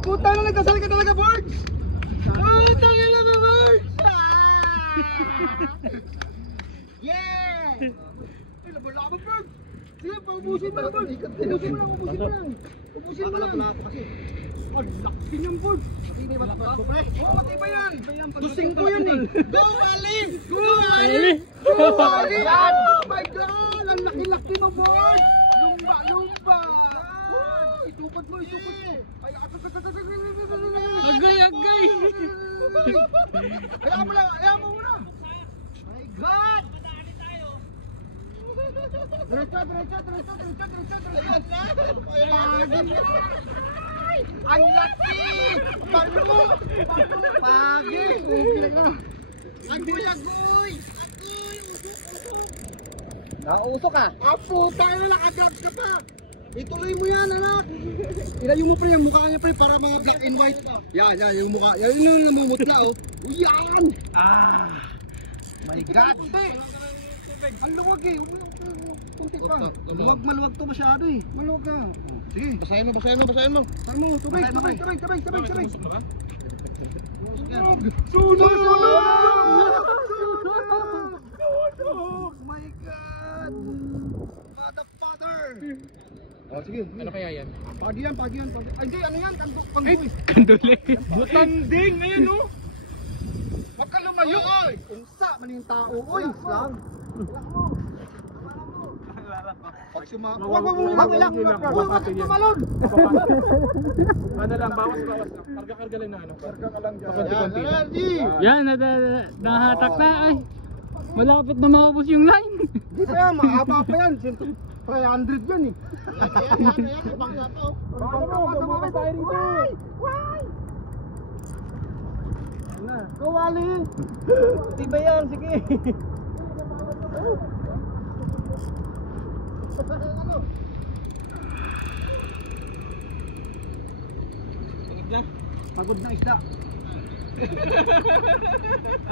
Puta na, nagdasal ka talaga, Birds! Puta na ba, Birds! Yeah! Ay, laban-laban, Birds! Sige, paubusin mo lang, Birds! Ubusin mo lang, ubusin mo lang! Ubusin mo lang! Oh, laki niyang, Birds! Matibay ba ito, pre? Oo, matibay yan! Dusing ko yan eh! Go, Alin! Go, Alin! Go, Alin! Oh my God! Ang laki-laki mo, Birds! Lumba! Itupad mo! Ay, Agay! Hayaan mo muna! My God! Diretso! Ang laki! Palo! Pagi! Ang bilagoy! Nauusok ka? Ah, puta na, nakagrab ka pa! Ituloy mo yan, anak! Ilayo mo, pre, ang mukha niya, pre, para mga black and white. Yan, yung mukha. Yan yung namumutla, oh. Yan! My God! Ang luwag eh. Kuntik pa. Maluwag to masyado eh. Maluwag ka. Sige. Basahin mo. Tama, tubig. Sunog! My God! Father! Oh, sige. Ano kaya yan? Pagi yan. Ay, hindi, ano yan? Panggoy. Kanduli. Butanding! Ayan, oh! Huwag ka lumayo, oy! Kungsa, maning tao, oy! Lang! Pag sumama... Huwag lang! Huwag tumalon! Ano lang, bawas. Karga lang na ano. Karga ka lang dyan. Yan, Nahatak na ay. Malapit na maubos yung line. Di pa yan, mahaba pa yan. 300 yan eh. Yan, ibang lato. Bumaba tayo rito. Why? Go, Wally! Tiba yan, sige! Pagod na isda.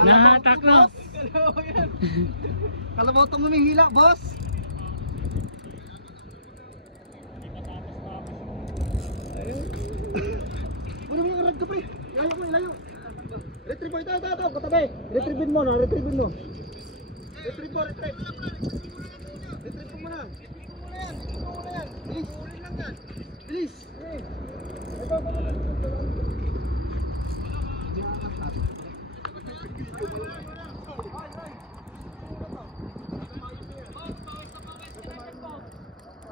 Nahatak na. Kalabaw itong namihila, boss! Ano mo yung rad ko, pre? Ilayo. Retrieve mo, ito, katabi. Retrieve mo. Retrieve mo muna. Bilis.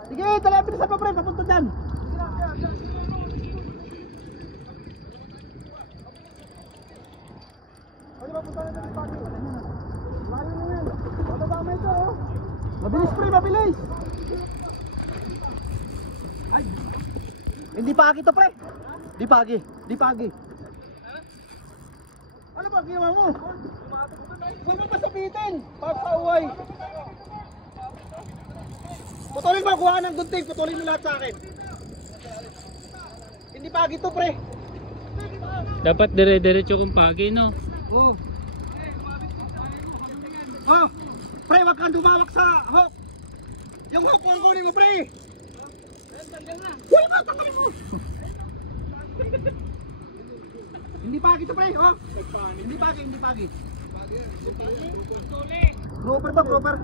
Sige, talapin sa pa, pre, papunta dyan. Mabilis. Ay. Hindi pagi to, pre. Di pagi. Ano ba ginawa mo? Huwag mo pasabitin. Pagkaway. Putulin mo, kuha ng gunting. Putulin mo lahat sa akin. Hindi pagi to, pre. Dapat dire-diretso kung pagi, no? Oh. Oh. Pre, wag kang dumawak sa hook. Yung hook mo ang kunin mo, pre. Kunin mo, tatalin mo. Hindi pagi to, pre. Oh. Hindi pagi. Grouper to, grouper.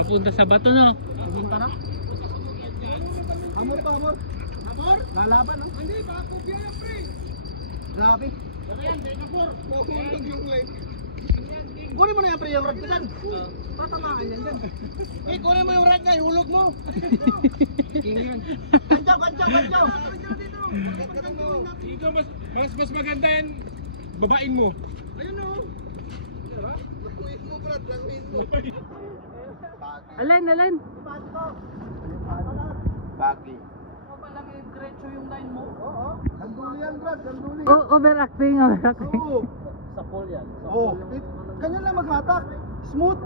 Papunta sa bato, no? Pumunta na. Amor. Lalaban, no? Hindi, baka kopya yan, pre. Grabe. Okay yan, Denabor. Mahulog yung line. Kunin mo na yan, pre, yung rod ko dyan. Tatamaan yan dyan. Kunin mo yung rod na, ihulog mo. Kanchaw. Dito, mas maganda yan. Babain mo. Ayun o. Nakuit mo, brad. Langin mo. Alin? Bagi. Ikaw ba lang i-diretso yung line mo? Oo. Ganduli yan, brad. Ganduli. Overacting. Oo. Sa pole yan. Oo. Ganyan lang mag-hatak. Smooth.